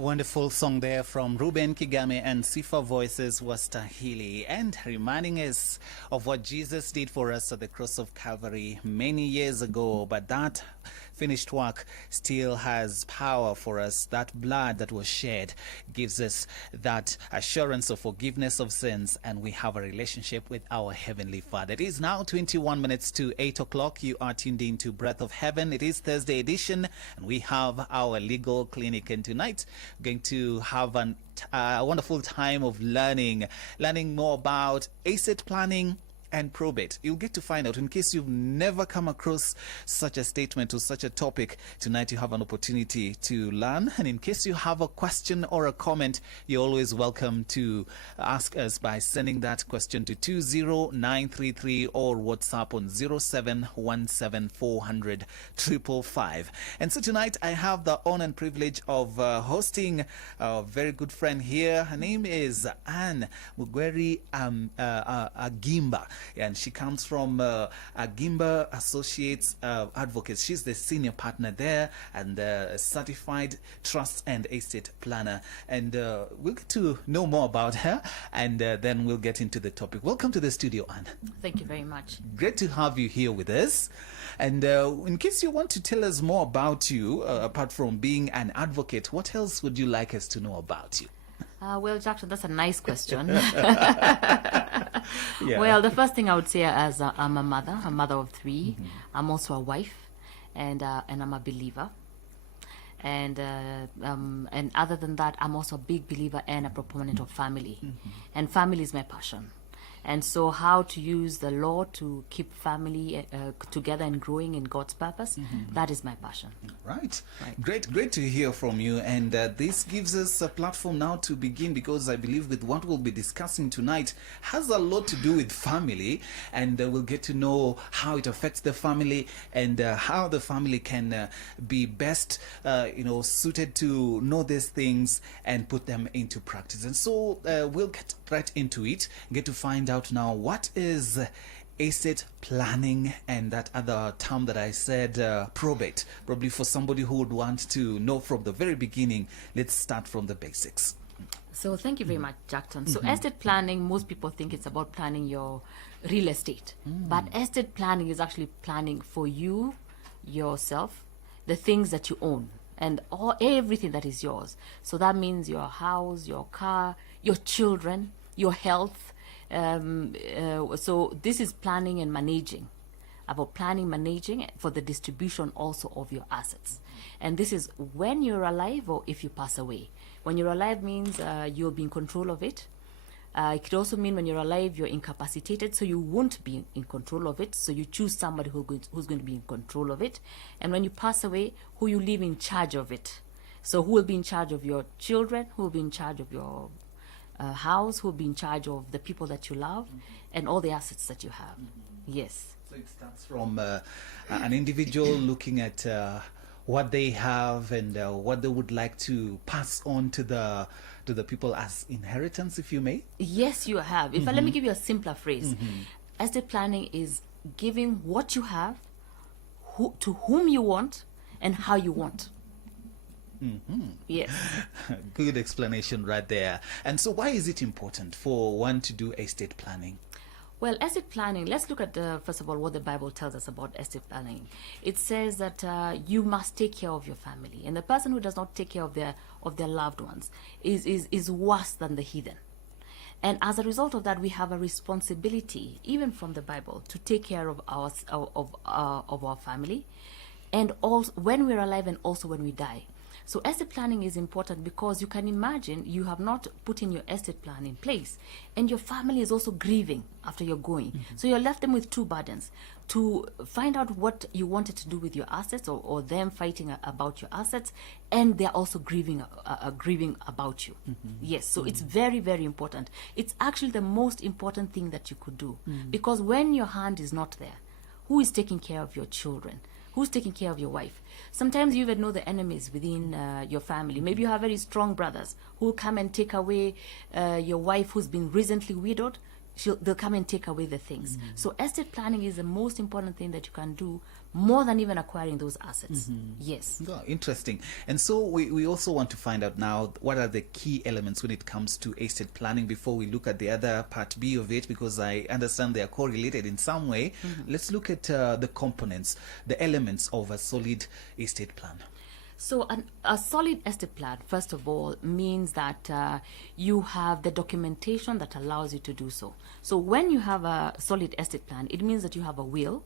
Wonderful song there from Ruben Kigame and Sifa Voices was Tahili, and reminding us of what Jesus did for us at the cross of Calvary many years ago. But that finished work still has power for us. That blood that was shed gives us that assurance of forgiveness of sins, and we have a relationship with our Heavenly Father. It is now 21 minutes to 8 o'clock. You are tuned in to Breath of Heaven. It is Thursday edition, and we have our legal clinic. And tonight, we're going to have a wonderful time of learning more about asset planning and probate. You'll get to find out. In case you've never come across such a statement or such a topic, tonight you have an opportunity to learn. And in case you have a question or a comment, you're always welcome to ask us by sending that question to 20933 or WhatsApp on 0717400555. And so tonight I have the honor and privilege of hosting a very good friend here. Her name is Anne Mugweri Agimba. And she comes from Agimba Associates Advocates. She's the senior partner there and a certified trust and estate planner. And we'll get to know more about her, and then we'll get into the topic. Welcome to the studio, Anne. Thank you very much. Great to have you here with us. And in case you want to tell us more about you, apart from being an advocate, what else would you like us to know about you? Well, Jackson, that's a nice question. Yeah. Well, the first thing I would say is I'm a mother of three. Mm-hmm. I'm also a wife, and I'm a believer. And other than that, I'm also a big believer and a proponent of family. Mm-hmm. And family is my passion. And so how to use the law to keep family together and growing in God's purpose, that is my passion. Right. Great to hear from you. And this gives us a platform now to begin, because I believe with what we'll be discussing tonight has a lot to do with family, and we'll get to know how it affects the family and how the family can be best suited to know these things and put them into practice. And so we'll get right into it, get to find out now what is asset planning and that other term that I said, probate. Probably for somebody who would want to know from the very beginning, let's start from the basics. So thank you very much, Jackson. So estate planning, most people think it's about planning your real estate. But estate planning is actually planning for you, yourself, the things that you own, and everything that is yours. So that means your house, your car, your children, your health. So this is planning and managing, about managing for the distribution also of your assets. And this is when you're alive or if you pass away. When you're alive means you'll be in control of it. It could also mean when you're alive, you're incapacitated, so you won't be in control of it. So you choose somebody who's going to be in control of it. And when you pass away, who you leave in charge of it. So who will be in charge of your children, who will be in charge of your house, who will be in charge of the people that you love, and all the assets that you have. Yes. So it starts from an individual looking at what they have and what they would like to pass on to the people as inheritance, if you may. Yes, you have. In fact, let me give you a simpler phrase. Estate planning is giving what you have, to whom you want, and how you want. Yes. Good explanation right there. And so why is it important for one to do estate planning? Well, estate planning, let's look at, first of all, what the Bible tells us about estate planning. It says that you must take care of your family. And the person who does not take care of their loved ones is worse than the heathen. And as a result of that, we have a responsibility, even from the Bible, to take care of our family, and also when we're alive and also when we die. So estate planning is important because you can imagine you have not put in your estate plan in place, and your family is also grieving after you're going. So you're left them with two burdens: to find out what you wanted to do with your assets, or them fighting about your assets, and they're also grieving about you. Yes, so it's very, very important. It's actually the most important thing that you could do, because when your hand is not there, who is taking care of your children? Who's taking care of your wife? Sometimes you even know the enemies within your family. Maybe you have very strong brothers who will come and take away your wife who's been recently widowed, they'll come and take away the things. So estate planning is the most important thing that you can do, more than even acquiring those assets. Yes. Oh, interesting. And so we also want to find out now what are the key elements when it comes to estate planning before we look at the other part B of it, because I understand they are correlated in some way. Let's look at the components, the elements of a solid estate plan. So a solid estate plan, first of all, means that you have the documentation that allows you to do so. So when you have a solid estate plan, it means that you have a will.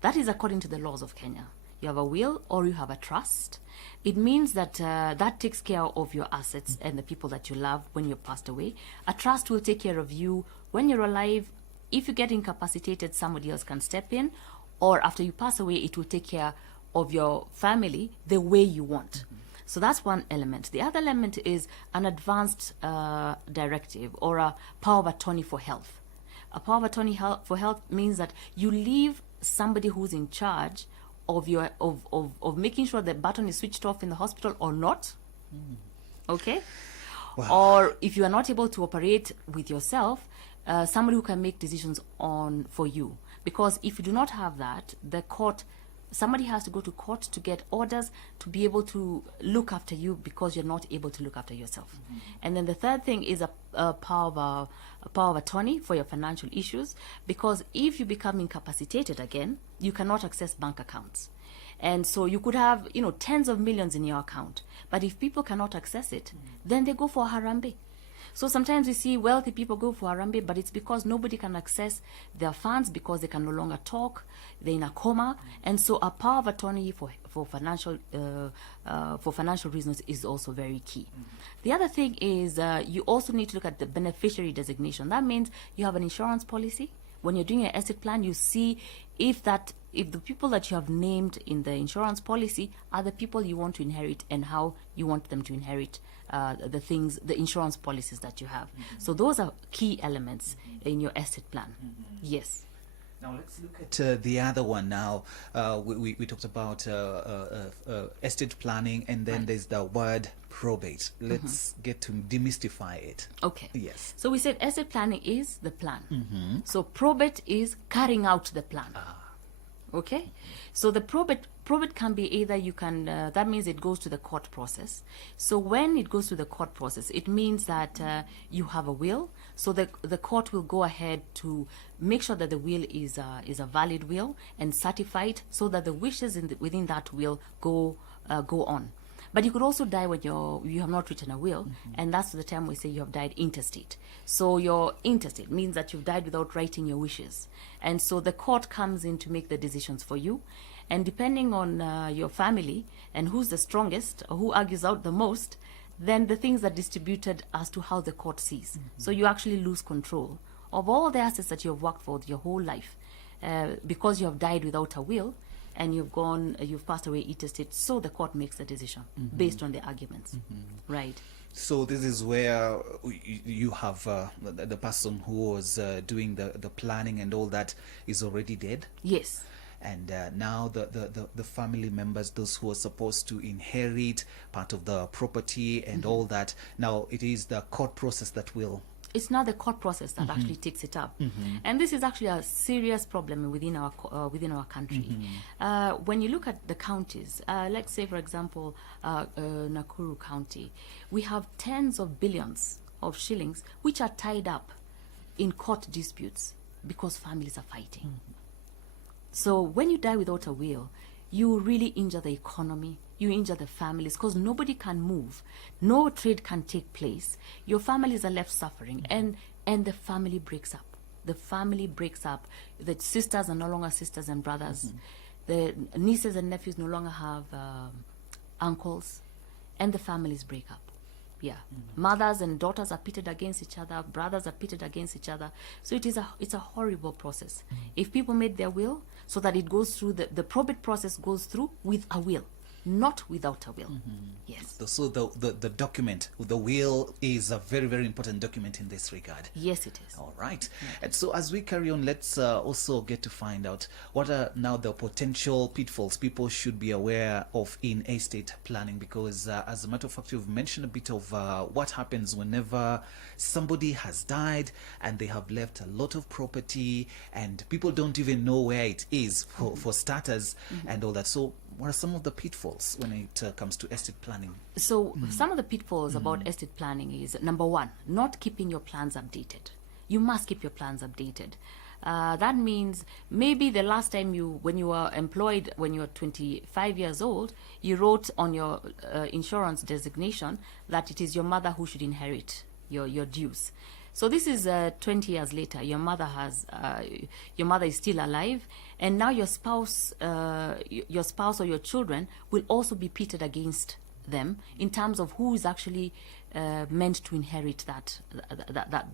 That is according to the laws of Kenya. You have a will or you have a trust. It means that that takes care of your assets and the people that you love when you've passed away. A trust will take care of you when you're alive. If you get incapacitated, somebody else can step in, or after you pass away, it will take care of your family the way you want. So that's one element. The other element is an advanced directive or a power of attorney for health. A power of attorney for health means that you leave somebody who's in charge of your of making sure the button is switched off in the hospital or not. Okay? Wow. Or if you are not able to operate with yourself, somebody who can make decisions for you. Because if you do not have that, somebody has to go to court to get orders to be able to look after you because you're not able to look after yourself. And then the third thing is a power of attorney for your financial issues, because if you become incapacitated again, you cannot access bank accounts. And so you could have, tens of millions in your account, but if people cannot access it, then they go for a harambe. So sometimes we see wealthy people go for Harambe, but it's because nobody can access their funds because they can no longer talk, they're in a coma, and so a power of attorney for financial reasons is also very key. The other thing is you also need to look at the beneficiary designation. That means you have an insurance policy. When you're doing an estate plan, you see if the people that you have named in the insurance policy are the people you want to inherit and how you want them to inherit the insurance policies that you have. So those are key elements in your estate plan. Yes. Now let's look at the other one now. We talked about estate planning, and then there's the word probate. Let's get to demystify it. Okay. Yes. So we said estate planning is the plan. So probate is carrying out the plan. Okay, so the probate can be either that means it goes to the court process. So when it goes to the court process, it means that you have a will. So the court will go ahead to make sure that the will is a valid will and certified, so that the wishes within that will go on. But you could also die when you have not written a will, and that's the time we say you have died intestate. So your intestate means that you've died without writing your wishes. And so the court comes in to make the decisions for you. And depending on your family and who's the strongest or who argues out the most, then the things are distributed as to how the court sees. So you actually lose control of all the assets that you have worked for your whole life because you have died without a will. And you've passed away intestate, so the court makes the decision based on the arguments. Right. So this is where you have the person who was doing the planning and all that is already dead? Yes. And now the family members, those who are supposed to inherit part of the property and all that, now it is the court process that will... It's not the court process that actually takes it up, and this is actually a serious problem within our country. When you look at the counties, let's say for example Nakuru County, we have tens of billions of shillings which are tied up in court disputes because families are fighting. So when you die without a will, you really injure the economy. You injure the families because nobody can move. No trade can take place. Your families are left suffering, and the family breaks up. The family breaks up. The sisters are no longer sisters and brothers. The nieces and nephews no longer have uncles, and the families break up. Yeah, mothers and daughters are pitted against each other. Brothers are pitted against each other. So it's a horrible process. If people made their will, so that it goes through the probate process goes through with a will. not without a will. Yes. So the document, the will, is a very, very important document in this regard. Yes, it is. All right. And so as we carry on, let's also get to find out what are now the potential pitfalls people should be aware of in estate planning, because as a matter of fact, you've mentioned a bit of what happens whenever somebody has died and they have left a lot of property and people don't even know where it is for starters and all that. So what are some of the pitfalls when it comes to estate planning? So some of the pitfalls about estate planning is, number one, not keeping your plans updated. You must keep your plans updated. That means maybe the last time when you were employed, when you were 25 years old, you wrote on your insurance designation that it is your mother who should inherit your dues. So this is 20 years later. Your mother is still alive, and now your spouse or your children will also be pitted against them in terms of who is actually meant to inherit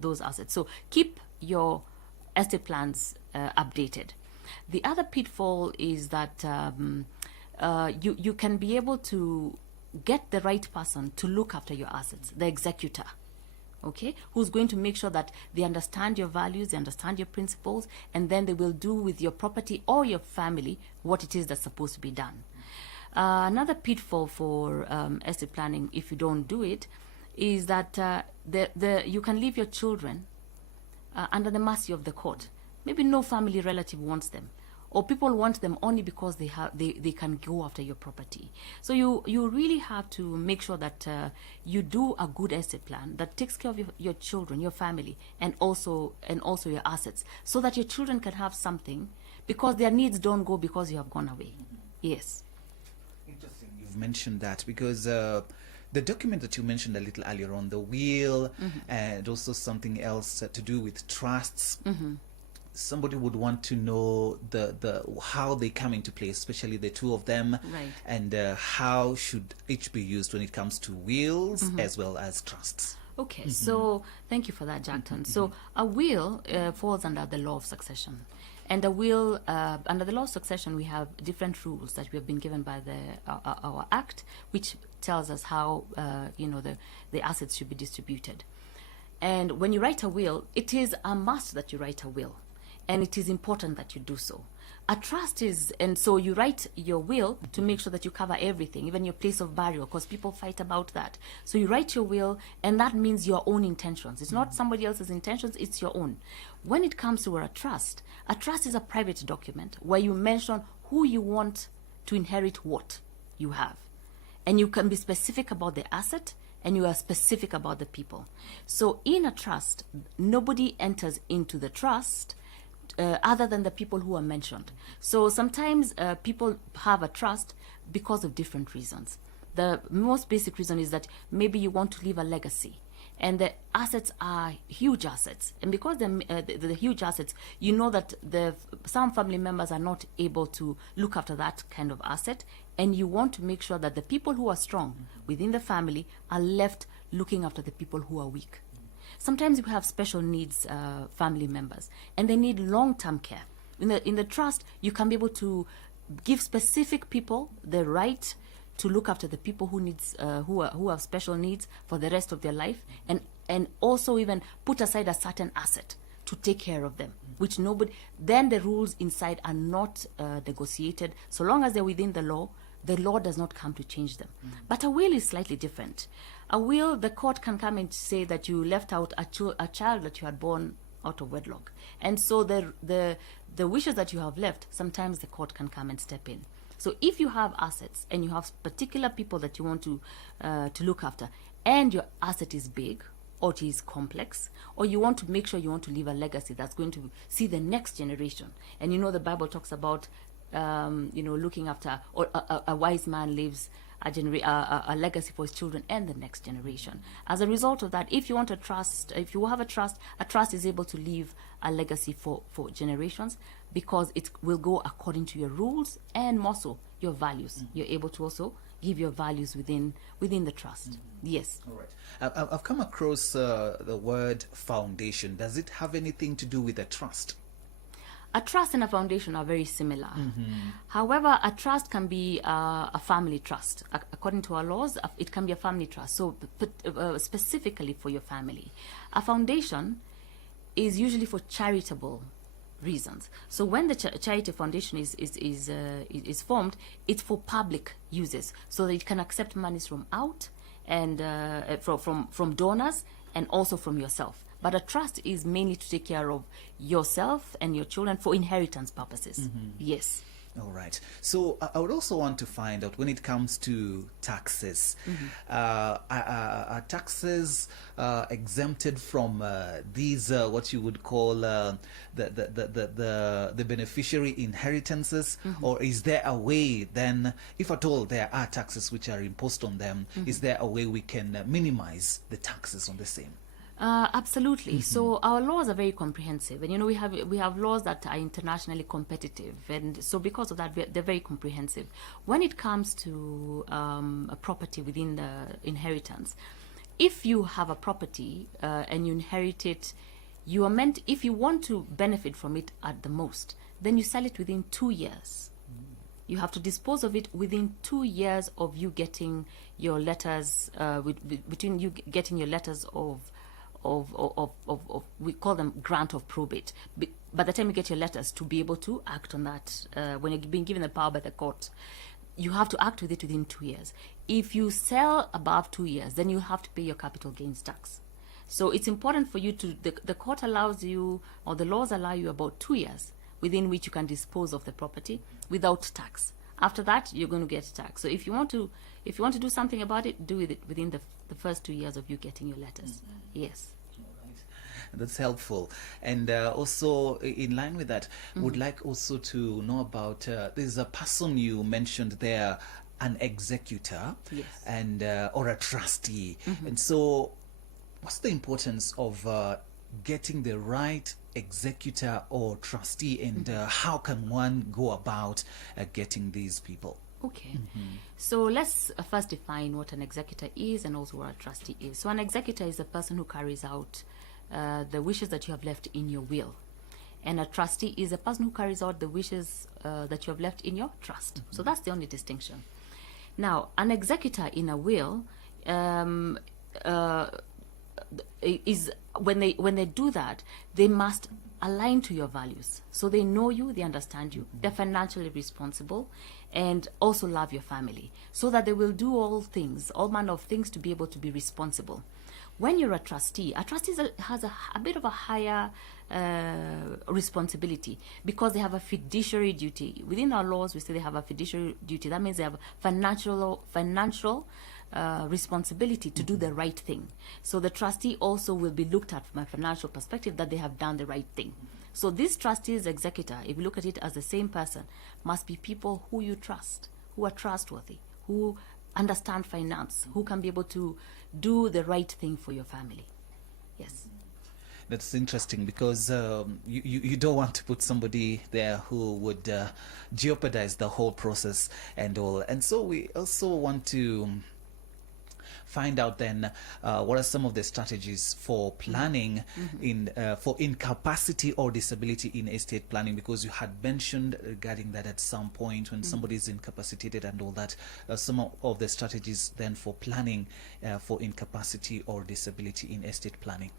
those assets. So keep your estate plans updated. The other pitfall is that you can be able to get the right person to look after your assets, the executor. Okay, who's going to make sure that they understand your values, they understand your principles, and then they will do with your property or your family what it is that's supposed to be done. Another pitfall for estate planning, if you don't do it, is that you can leave your children under the mercy of the court. Maybe no family relative wants them, or people want them only because they can go after your property. So you really have to make sure that you do a good estate plan that takes care of your children, your family, and also your assets, so that your children can have something, because their needs don't go because you have gone away. Yes. Interesting. You've mentioned that because the document that you mentioned a little earlier on, the will, and also something else to do with trusts. Somebody would want to know the how they come into play, especially the two of them, right, and how should each be used when it comes to wills as well as trusts. Okay, so thank you for that, Jackton. So a will falls under the law of succession. And a will, under the law of succession, we have different rules that we have been given by our Act, which tells us how the assets should be distributed. And when you write a will, it is a must that you write a will. And it is important that you do so. A trust is, and so you write your will to make sure that you cover everything, even your place of burial, because people fight about that. So you write your will, and that means your own intentions. It's not somebody else's intentions, it's your own. When it comes to a trust is a private document where you mention who you want to inherit what you have. And you can be specific about the asset, and you are specific about the people. So in a trust, nobody enters into the trust other than the people who are mentioned. So sometimes people have a trust because of different reasons. The most basic reason is that maybe you want to leave a legacy, and the assets are huge assets. And because the huge assets, you know that some family members are not able to look after that kind of asset, and you want to make sure that the people who are strong within the family are left looking after the people who are weak. Sometimes you have special needs family members, and they need long-term care. In the trust, you can be able to give specific people the right to look after the people who have special needs for the rest of their life, and also even put aside a certain asset to take care of them, which then the rules inside are not negotiated. So long as they're within the law does not come to change them. But a will is slightly different. A will, the court can come and say that you left out a child that you had born out of wedlock. And so the wishes that you have left, sometimes the court can come and step in. So if you have assets and you have particular people that you want to look after, and your asset is big, or it is complex, or you want to make sure you want to leave a legacy that's going to see the next generation. And the Bible talks about looking after, or a wise man leaves a legacy for his children and the next generation. As a result of that, if you have a trust is able to leave a legacy for generations, because it will go according to your rules and more so your values. You're able to also give your values within the trust. Yes. All right. I've come across the word foundation. Does it have anything to do with a trust? A trust and a foundation are very similar. However, a trust can be a family trust. According to our laws, it can be a family trust, so specifically for your family. A foundation is usually for charitable reasons. So when the charity foundation is formed, it's for public uses, so that it can accept monies from out and from donors and also from yourself. But a trust is mainly to take care of yourself and your children for inheritance purposes. Yes. All right. So I would also want to find out, when it comes to taxes, are taxes exempted from these what you would call the beneficiary inheritances, or is there a way then, if at all there are taxes which are imposed on them, is there a way we can minimize the taxes on the same? Absolutely. So our laws are very comprehensive, and we have laws that are internationally competitive, and so because of that, they're very comprehensive. When it comes to a property within the inheritance, if you have a property and you inherit it, you are meant, if you want to benefit from it at the most, then you sell it within 2 years. You have to dispose of it within 2 years of you getting your letters, between you getting your letters of we call them grant of probate. By the time you get your letters, to be able to act on that, when you're being given the power by the court, you have to act with it within 2 years. If you sell above 2 years, then you have to pay your capital gains tax. So it's important for you to, the court allows you, or the laws allow you about 2 years within which you can dispose of the property without tax. After that, you're going to get tax. So if you want to do something about it, do it within the first 2 years of you getting your letters. Yes. That's helpful. And also, in line with that, would like also to know about, there's a person you mentioned there, an executor, Yes. and or a trustee. And so, what's the importance of getting the right executor or trustee, and how can one go about getting these people? Okay. So let's first define what an executor is and also what a trustee is. So an executor is a person who carries out the wishes that you have left in your will. And a trustee is a person who carries out the wishes that you have left in your trust. So that's the only distinction. Now, an executor in a will is, when they do that, they must align to your values. So they know you, they understand you, they're financially responsible, and also love your family, so that they will do all manner of things to be able to be responsible. When you're a trustee has a bit of a higher responsibility, because they have a fiduciary duty. Within our laws, we say they have a fiduciary duty. That means they have financial responsibility to do the right thing. So the trustee also will be looked at from a financial perspective, that they have done the right thing. So this trustee's executor, if you look at it as the same person, must be people who you trust, who are trustworthy, who understand finance, who can be able to do the right thing for your family. Yes. That's interesting, because you don't want to put somebody there who would jeopardize the whole process and all. And so we also want to find out then what are some of the strategies for planning for incapacity or disability in estate planning, because you had mentioned regarding that at some point when somebody is incapacitated and all that, some of the strategies then for planning for incapacity or disability in estate planning.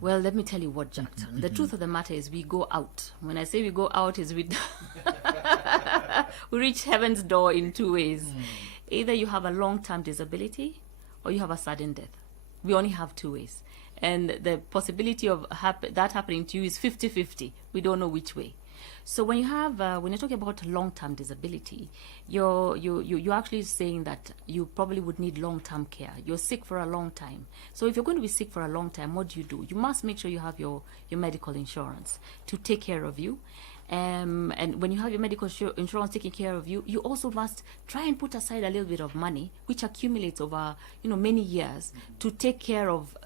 Well, let me tell you what, Jackson. The truth of the matter is, we go out. When I say we go out, is we reach heaven's door in 2 ways. Either you have a long-term disability, or you have a sudden death. We only have 2 ways. And the possibility of that happening to you is 50-50. We don't know which way. So when you're talking about long-term disability, you're actually saying that you probably would need long-term care. You're sick for a long time. So if you're going to be sick for a long time, what do? You must make sure you have your medical insurance to take care of you. And when you have your medical insurance taking care of you, you also must try and put aside a little bit of money, which accumulates over many years, to take care of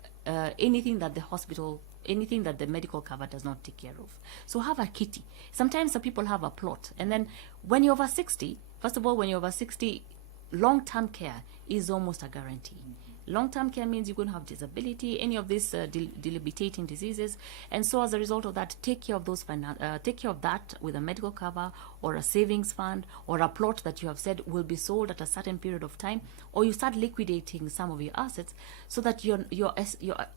anything that the medical cover does not take care of. So have a kitty. Sometimes some people have a plot, and then when you're over 60, first of all, long-term care is almost a guarantee. Long-term care means you're going to have disability, any of these debilitating diseases, and so as a result of that, take care of those take care of that with a medical cover or a savings fund or a plot that you have said will be sold at a certain period of time, or you start liquidating some of your assets so that your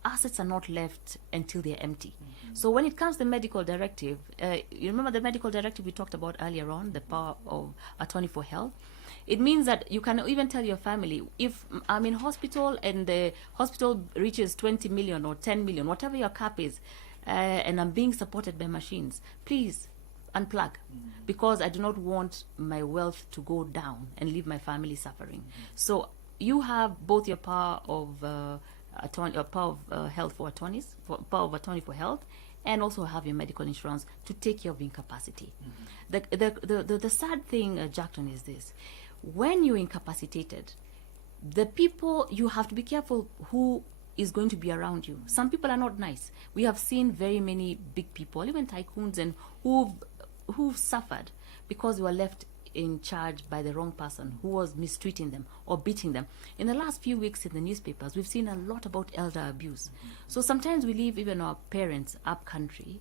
assets are not left until they're empty. So when it comes to the medical directive, you remember the medical directive we talked about earlier on, the power of attorney for health. It means that you can even tell your family, if I'm in hospital and the hospital reaches 20 million or 10 million, whatever your cap is, and I'm being supported by machines, please unplug, because I do not want my wealth to go down and leave my family suffering. So you have both your power of attorney, or power of health for attorneys, power of attorney for health, and also have your medical insurance to take care of incapacity. The sad thing, Jackson, is this: when you're incapacitated, the people, you have to be careful who is going to be around you. Some people are not nice. We have seen very many big people, even tycoons, and who've suffered because they were left in charge by the wrong person who was mistreating them or beating them. In the last few weeks in the newspapers, we've seen a lot about elder abuse. So sometimes we leave even our parents up country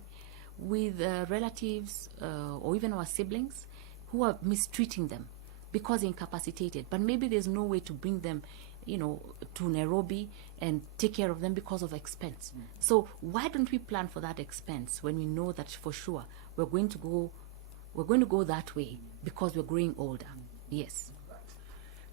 with relatives or even our siblings who are mistreating them because they're incapacitated. But maybe there's no way to bring them, to Nairobi and take care of them because of expense. So why don't we plan for that expense when we know that for sure we're going to go that way because we're growing older? Yes.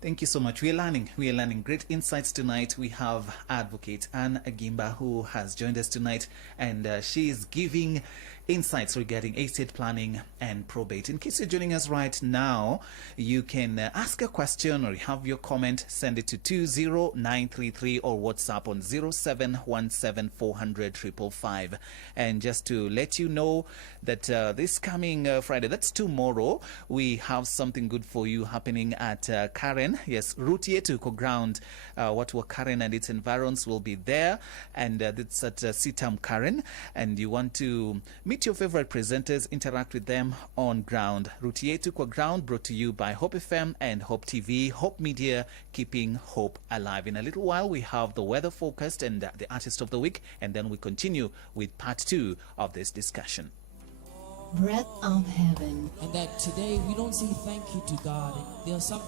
Thank you so much. We are learning great insights tonight. We have Advocate Anne Agimba, who has joined us tonight, and she is giving insights regarding estate planning and probate. In case you're joining us right now, you can ask a question or have your comment, send it to 20933 or WhatsApp on 0717 400 555. And just to let you know that this coming Friday, that's tomorrow, we have something good for you happening at Karen. Yes, Route Yetuko ground. What Karen and its environs will be there, and it's at Sitam Karen. And you want to meet your favorite presenters, interact with them on ground. Route Yetuko ground, brought to you by Hope FM and Hope TV, Hope Media, keeping hope alive. In a little while, we have the weather forecast and the artist of the week, and then we continue with part 2 of this discussion. Breath of heaven. And that today we don't say thank you to God. There are some